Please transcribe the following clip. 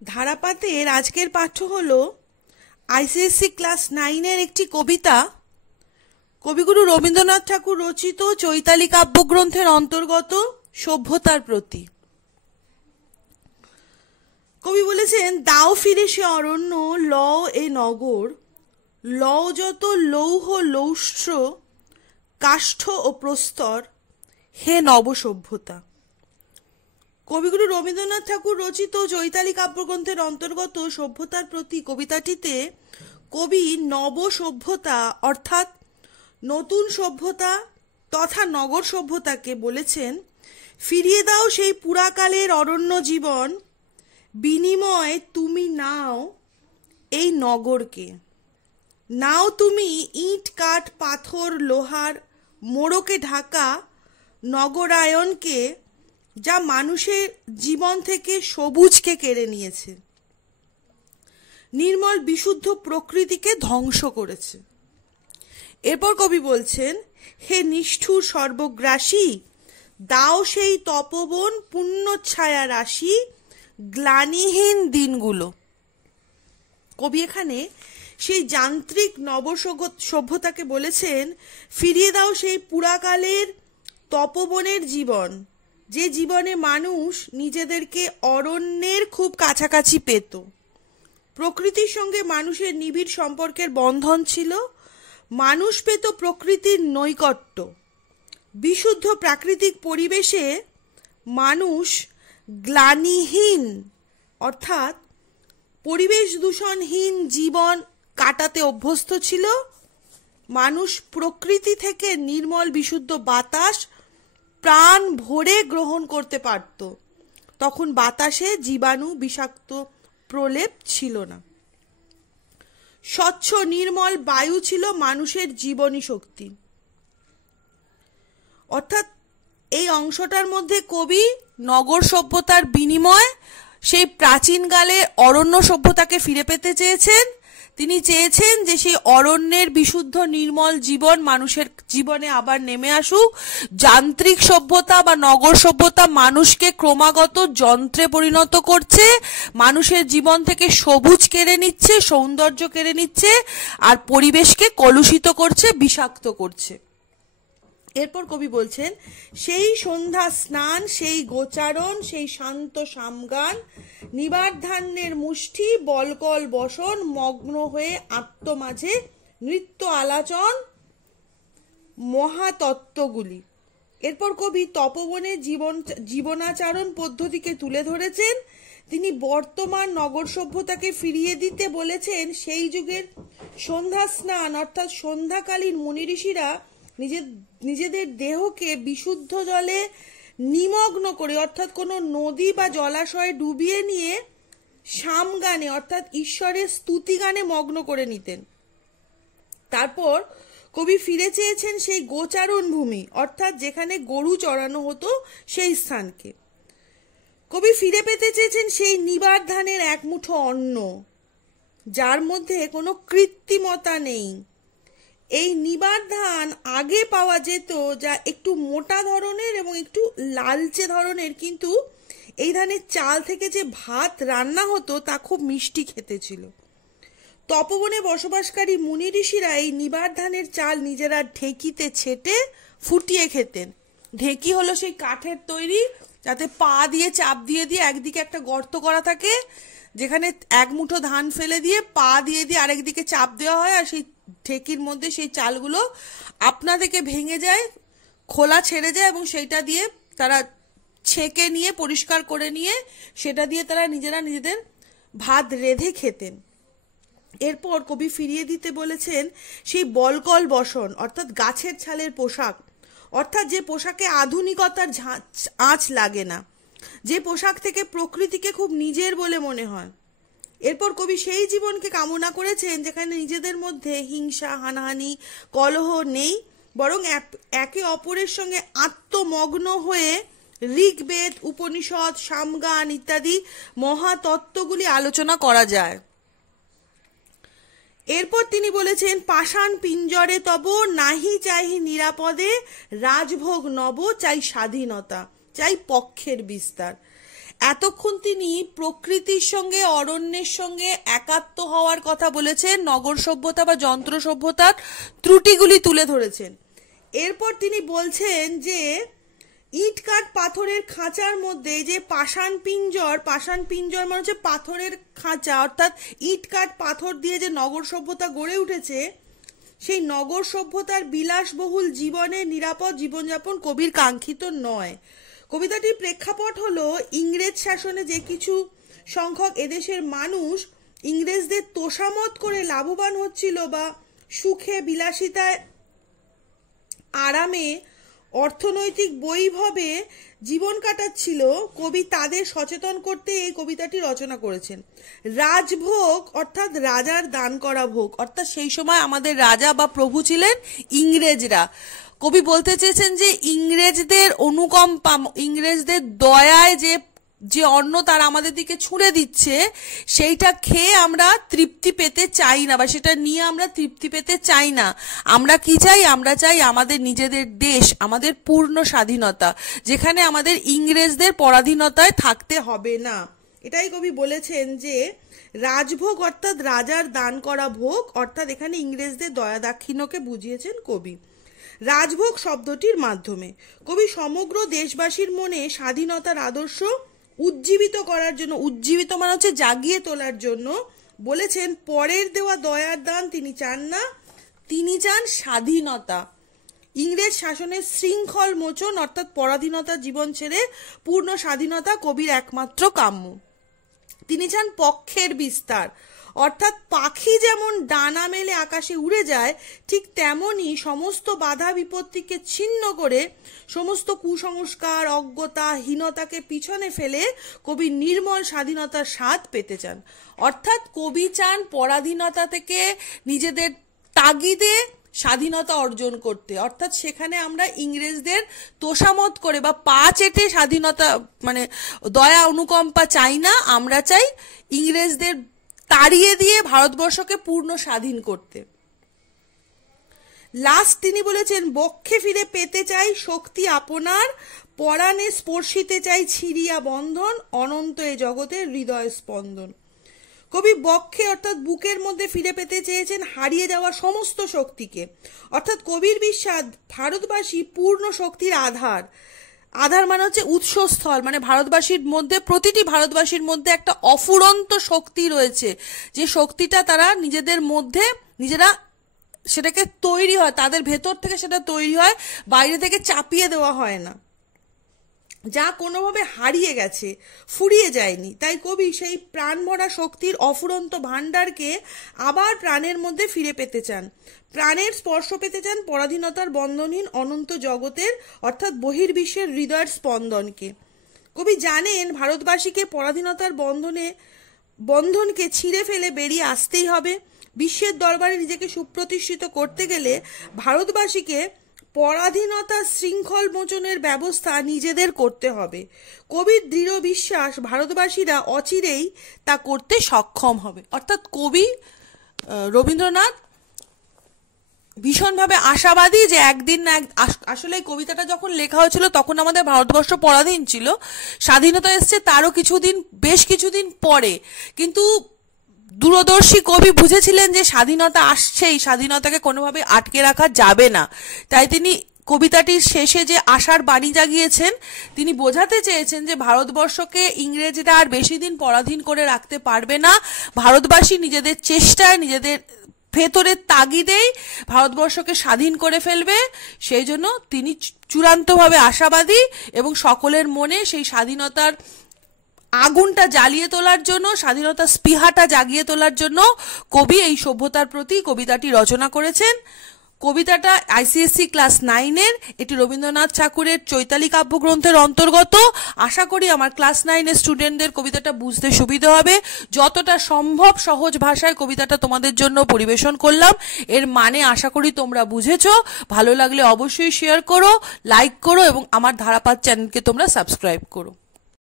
ধারাপাতের আজকের পাঠ্য হলো আইসিএসসি ক্লাস 9-এর একটি কবিতা কবিগুরু রবীন্দ্রনাথ ঠাকুর রচিত চৈতালি কাব্যগ্রন্থের অন্তর্গত সভ্যতার প্রতি। কবি বলেছেন, দাও ফিরে সে অরণ্য, লও এ নগর, লও যত লৌহ লৌষ্ট্র কাষ্ঠ ও প্রস্তর, হে নব সভ্যতা। কবিগুরু রবীন্দ্রনাথ ঠাকুর রচিত চৈতালি কাব্যগ্রন্থের অন্তর্গত সভ্যতার প্রতি কবিতাটিতে কবি নব সভ্যতা অর্থাৎ নতুন সভ্যতা তথা নগর সভ্যতাকে বলেছেন, ফিরিয়ে দাও সেই পুরাকালের অরণ্য জীবন, বিনিময়ে তুমি নাও এই নগরকে। নাও তুমি ইট কাঠ পাথর লোহার মোড়কে ঢাকা নগরায়নকে, যা মানুষের জীবন থেকে সবুজকে কেড়ে নিয়েছে, নির্মল বিশুদ্ধ প্রকৃতিকে ধ্বংস করেছে। এরপর কবি বলছেন, হে নিষ্ঠুর সর্বগ্রাসী, দাও সেই তপবন পুণ্যছায়া রাশি, গ্লানিহীন দিনগুলো। কবি এখানে সেই যান্ত্রিক সভ্যতাকে বলেছেন, ফিরিয়ে দাও সেই পুরাকালের তপবনের জীবন, যে জীবনে মানুষ নিজেদেরকে অরণ্যের খুব কাছাকাছি পেত, প্রকৃতির সঙ্গে মানুষের নিবিড় সম্পর্কের বন্ধন ছিল, মানুষ পেত প্রকৃতির নৈকট্য, বিশুদ্ধ প্রাকৃতিক পরিবেশে মানুষ গ্লানিহীন অর্থাৎ পরিবেশ দূষণহীন জীবন কাটাতে অভ্যস্ত ছিল। মানুষ প্রকৃতি থেকে নির্মল বিশুদ্ধ বাতাস প্রাণ ভরে গ্রহণ করতে পারত। তখন বাতাসে জীবাণু বিষাক্ত প্রলেপ ছিল না। স্বচ্ছ নির্মল বায়ু ছিল মানুষের জীবনী শক্তি। অর্থাৎ এই অংশটার মধ্যে কবি নগর সভ্যতার বিনিময়ে সেই প্রাচীনকালের অরণ্য সভ্যতাকে ফিরে পেতে চেয়েছেন। তিনি চেয়েছেন যে সেই অরণ্যের বিশুদ্ধ নির্মল জীবন মানুষের জীবনে আবার নেমে আসুক। যান্ত্রিক সভ্যতা বা নগর সভ্যতা মানুষকে ক্রমাগত যন্ত্রে পরিণত করছে, মানুষের জীবন থেকে সবুজ কেড়ে নিচ্ছে, সৌন্দর্য কেড়ে নিচ্ছে, আর পরিবেশকে কলুষিত করছে, বিষাক্ত করছে। এরপর কবি বলছেন, সেই সন্ধ্যা স্নান, সেই গোচারণ, সেই শান্ত সামগান, নিবার্ধান্যের মুষ্টি বলকল বসন, মগ্ন হয়ে আত্মমাঝে নৃত্য আলাচন মহাতত্ত্বগুলি। এরপর কবি তপবনের জীবনাচরণ পদ্ধতিকে তুলে ধরেছেন। তিনি বর্তমান নগর সভ্যতাকে ফিরিয়ে দিতে বলেছেন, সেই যুগের সন্ধ্যা স্নান অর্থাৎ সন্ধ্যাকালীন মুনি ঋষিরা নিজেদের দেহকে বিশুদ্ধ জলে নিমগ্ন করে অর্থাৎ কোনো নদী বা জলাশয়ে ডুবিয়ে নিয়ে সামগানে অর্থাৎ ঈশ্বরের স্তুতি গানে মগ্ন করে নিতেন। তারপর কবি ফিরে চেয়েছেন সেই গোচারণ ভূমি অর্থাৎ যেখানে গরু চড়ানো হতো সেই স্থানকে। কবি ফিরে পেতে চেয়েছেন সেই নিবার্ধানের এক মুঠো অন্ন, যার মধ্যে কোনো কৃত্রিমতা নেই। এই নিবার ধান আগে পাওয়া যেত, যা একটু মোটা ধরনের এবং একটু লালচে ধরনের, কিন্তু এই ধানের চাল থেকে যে ভাত রান্না হতো তা খুব মিষ্টি খেতে ছিল। তপবনে বসবাসকারী মুনি ঋষিরা এই নিবার ধানের চাল নিজেরা ঢেঁকিতে ছেটে ফুটিয়ে খেতেন। ঢেঁকি হলো সেই কাঠের তৈরি, যাতে পা দিয়ে চাপ দিয়ে দিয়ে একদিকে একটা গর্ত করা থাকে, যেখানে এক মুঠো ধান ফেলে দিয়ে পা দিয়ে দিয়ে আরেকদিকে চাপ দেওয়া হয়, আর সেই ঢেকির মধ্যে সেই চালগুলো আপনা থেকে ভেঙে যায়, খোলা ছেড়ে যায়, এবং সেইটা দিয়ে তারা ছেঁকে নিয়ে পরিষ্কার করে নিয়ে সেটা দিয়ে তারা নিজেদের ভাত রেঁধে খেতেন। এরপর কবি ফিরিয়ে দিতে বলেছেন সেই বলকল বসন অর্থাৎ গাছের ছালের পোশাক, অর্থাৎ যে পোশাকে আধুনিকতার আঁচ লাগে না, যে পোশাক থেকে প্রকৃতিকে খুব নিজের বলে মনে হয়। এরপর কবি সেই জীবনকে কামনা করেছেন যেখানে নিজেদের মধ্যে হিংসা হানাহানি কলহ নেই, বরং একে অপরের সঙ্গে আত্মমগ্ন হয়ে ঋগ্বেদ উপনিষদ সামগান ইত্যাদি মহাতত্ত্বগুলি আলোচনা করা যায়। এরপর তিনি বলেছেন, পাষাণ পিঞ্জরে তব নাহি চাহি নিরাপদে, রাজভোগ নব চাই স্বাধীনতা, চাই পক্ষের বিস্তার। এতক্ষণ তিনি প্রকৃতির সঙ্গে অরণ্যের সঙ্গে একাত্ম হওয়ার কথা বলেছেন, নগর সভ্যতা বা যন্ত্র সভ্যতার ত্রুটিগুলি তুলে ধরেছেন। এরপর তিনি বলছেন যে ইট কাঠ পাথরের খাঁচার মধ্যে যে পাষাণ পিঞ্জর মানে হচ্ছে পাথরের খাঁচা, অর্থাৎ ইট কাঠ পাথর দিয়ে যে নগর সভ্যতা গড়ে উঠেছে, সেই নগর সভ্যতার বিলাসবহুল জীবনের নিরাপদ জীবনযাপন কবির কাঙ্ক্ষিত নয়। কবিতাটির প্রেক্ষাপট হলো ইংরেজ শাসনে যে কিছু সংখ্যক এদেশের মানুষ ইংরেজদের তোষামত করে লাভবান হচ্ছিল বা সুখে বিলাসিতায় আরামে অর্থনৈতিক বৈভবে জীবন কাটাচ্ছিল। কবি তাদের সচেতন করতে এই কবিতাটি রচনা করেছেন। রাজভোগ অর্থাৎ রাজার দান করা ভোগ, অর্থাৎ সেই সময় আমাদের রাজা বা প্রভু ছিলেন ইংরেজরা। কবি বলতে চেয়েছেন যে ইংরেজদের অনুকম্পা, ইংরেজদের দয়ায় যে অন্ন তারা আমাদের দিকে ছুঁড়ে দিচ্ছে, সেইটা খেয়ে আমরা তৃপ্তি পেতে চাই না বা সেটা নিয়ে আমরা তৃপ্তি পেতে চাই না। আমরা কি চাই? আমরা চাই আমাদের নিজেদের দেশ, আমাদের পূর্ণ স্বাধীনতা, যেখানে আমাদের ইংরেজদের পরাধীনতায় থাকতে হবে না। এটাই কবি বলেছেন যে রাজভোগ অর্থাৎ রাজার দান করা ভোগ, অর্থাৎ এখানে ইংরেজদের দয়া দাক্ষিণ্যকে বুঝিয়েছেন কবি। রাজভোগ শব্দটির মাধ্যমে কবি সমগ্র দেশবাসীর মনে স্বাধীনতার আদর্শ উজ্জীবিত করার জন্য, উজ্জীবিত মানে হচ্ছে জাগিয়ে তোলার জন্য বলেছেন পরের দেওয়া দয়ার দান তিনি চান না, তিনি চান স্বাধীনতা। ইংরেজ শাসনের শৃঙ্খল মোচন অর্থাৎ পরাধীনতা জীবন ছেড়ে পূর্ণ স্বাধীনতা কবির একমাত্র কাম্য। তিনি চান পক্ষের বিস্তার, অর্থাৎ পাখি যেমন ডানা মেলে আকাশে উড়ে যায়, ঠিক তেমনি সমস্ত বাধা বিপত্তিকে ছিন্ন করে সমস্ত কুসংস্কার অজ্ঞতা হীনতাকে পিছনে ফেলে কবি নির্মল স্বাধীনতার স্বাদ পেতে চান। অর্থাৎ কবি চান পরাধীনতা থেকে নিজেদের তাগিদে স্বাধীনতা অর্জন করতে, অর্থাৎ সেখানে আমরা ইংরেজদের তোষামত করে বা পা চেটে স্বাধীনতা মানে দয়া অনুকম্পা চাই না, আমরা চাই ইংরেজদের তাড়িয়ে দিয়ে ভারতবর্ষকে পূর্ণ স্বাধীন করতে। লাস্ট তিনি বলেছেন বক্ষে ফিরে পেতে চাই শক্তি আপনার, পরাণে স্পর্শিতে চাই ছিড়িয়া বন্ধন, অনন্ত এ জগতের হৃদয় স্পন্দন। কবি বক্ষে অর্থাৎ বুকের মধ্যে ফিরে পেতে চেয়েছেন হারিয়ে যাওয়া সমস্ত শক্তিকে, অর্থাৎ কবির বিশ্বাস ভারতবাসী পূর্ণ শক্তির আধার। আধার মানে হচ্ছে উৎসস্থল, মানে ভারতবাসীর মধ্যে, প্রতিটি ভারতবাসীর মধ্যে একটা অফুরন্ত শক্তি রয়েছে, যে শক্তিটা তারা নিজেদের মধ্যে নিজেরা সেটাকে তৈরি হয়, তাদের ভেতর থেকে সেটা তৈরি হয়, বাইরে থেকে চাপিয়ে দেওয়া হয় না, যা কোনোভাবে হারিয়ে গেছে, ফুরিয়ে যায়নি। তাই কবি সেই প্রাণ ভরা শক্তির অফুরন্ত ভাণ্ডারকে আবার প্রাণের মধ্যে ফিরে পেতে চান, প্রাণের স্পর্শ পেতে চান পরাধীনতার বন্ধনহীন অনন্ত জগতের অর্থাৎ বহির্বিশ্বের হৃদয়ের স্পন্দনকে। কবি জানেন ভারতবাসীকে পরাধীনতার বন্ধনকে ছিঁড়ে ফেলে বেরিয়ে আসতেই হবে। বিশ্বের দরবারে নিজেকে সুপ্রতিষ্ঠিত করতে গেলে ভারতবাসীকে পরাধীনতা শৃঙ্খল মোচনের ব্যবস্থা নিজেদের করতে হবে। কবির দৃঢ় বিশ্বাস ভারতবাসীরা অচিরেই তা করতে সক্ষম হবে। অর্থাৎ কবি রবীন্দ্রনাথ ভীষণভাবে আশাবাদী যে একদিন না আসলে কবিতাটা যখন লেখা হয়েছিল তখন আমাদের ভারতবর্ষ পরাধীন ছিল, স্বাধীনতা এসছে তারও বেশ কিছুদিন পরে, কিন্তু দূরদর্শী কবি বুঝেছিলেন যে স্বাধীনতা আসছেই, স্বাধীনতাকে কোনোভাবে আটকে রাখা যাবে না। তাই তিনি কবিতাটির শেষে যে আশার বাণী জাগিয়েছেন, তিনি বোঝাতে চেয়েছেন যে ভারতবর্ষকে ইংরেজরা আর বেশি দিন পরাধীন করে রাখতে পারবে না, ভারতবাসী নিজেদের চেষ্টায় নিজেদের ভেতরের তাগিদেই ভারতবর্ষকে স্বাধীন করে ফেলবে। সেই জন্য তিনি চূড়ান্তভাবে আশাবাদী এবং সকলের মনে সেই স্বাধীনতার আগুনটা জ্বালিয়ে তোলার জন্য, স্বাধীনতার স্পৃহাটা জাগিয়ে তোলার জন্য কবি এই সভ্যতার প্রতি কবিতাটি রচনা করেছেন। কবিতাটা ICSE ক্লাস 9-এর, এটি রবীন্দ্রনাথ ঠাকুরের চৈতালি কাব্যগ্রন্থের অন্তর্গত। আশা করি আমার ক্লাস 9-এর স্টুডেন্টদের কবিতাটা বুঝতে সুবিধা হবে। যতটা সম্ভব সহজ ভাষায় কবিতাটা তোমাদের জন্য পরিবেশন করলাম। এর মানে আশা করি তোমরা বুঝেছো। ভালো লাগলে অবশ্যই শেয়ার করো, লাইক করো এবং আমার ধারাপাত চ্যানেলকে তোমরা সাবস্ক্রাইব করো।